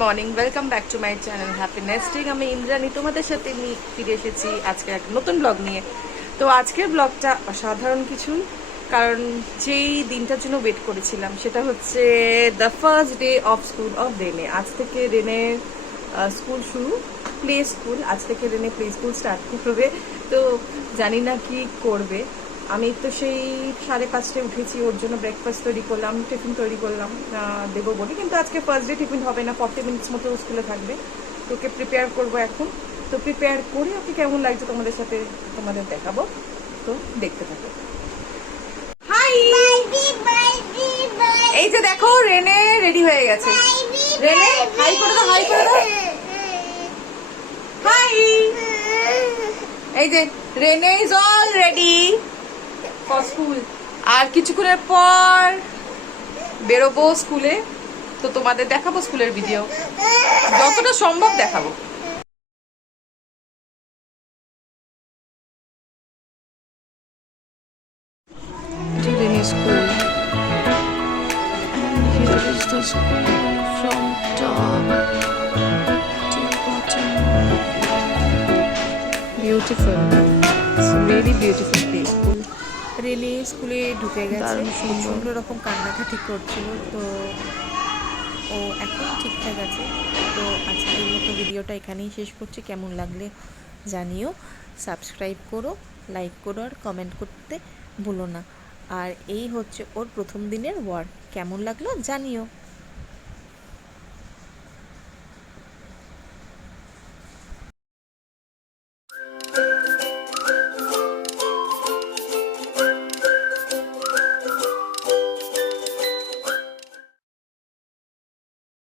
Morning, welcome back to my channel happy nesting. আমি ইন্দ্রাণী তোমাদের সাথে ফিরে এসেছি আজকে এক নতুন ব্লগ নিয়ে। তো আজকের ব্লগটা অসাধারণ কিছুই, কারণ যেই দিনটার জন্য ওয়েট করেছিলাম সেটা হচ্ছে the first day of school of Rene. আজ থেকে রেনের স্কুল শুরু, প্লে স্কুল। আজ থেকে রেনে প্লে স্কুল স্টার্ট করবে। তো জানি না কি করবে। আমি তো সেই 5:30টায় উঠেছি, ওর জন্য ব্রেকফাস্ট তৈরি করলাম, টিফিন তৈরি করলাম দেবো বলে। কিন্তু আজকে ফার্স্ট ডে টিফিন হবে না, 40 মিনিটস মতো স্কুলে থাকবে। তো ওকে প্রিপেয়ার করবো এখন। তো প্রিপেয়ার করে ওকে কেমন লাগছে তোমাদের দেখাবো। তো দেখতে থাকো। হাই, এই যে দেখো রেনে রেডি হয়ে গেছে। রেনে হাই করে দাও, হাই করে দাও, হাই। এই যে Rene is all ready for school. আর কিছুক্ষণের পর বেরোবো স্কুলে। তো তোমাদের দেখাবো স্কুলের ভিডিও, যতটা সম্ভব দেখাবো। Rene school, here is the school from top to bottom. Beautiful, it's really beautiful place. Rene স্কুলে ঢুকে গেছে, প্রচণ্ড রকম কান্নাকাটি করছিল। তো ও এখন ঠিকঠাক আছে। তো আজকের মতো ভিডিওটা এখানেই শেষ করছি। কেমন লাগলে জানিও, সাবস্ক্রাইব করো, লাইক করো আর কমেন্ট করতে ভুলো না। আর এই হচ্ছে ওর প্রথম দিনের ওয়ার্ক, কেমন লাগলো জানিও।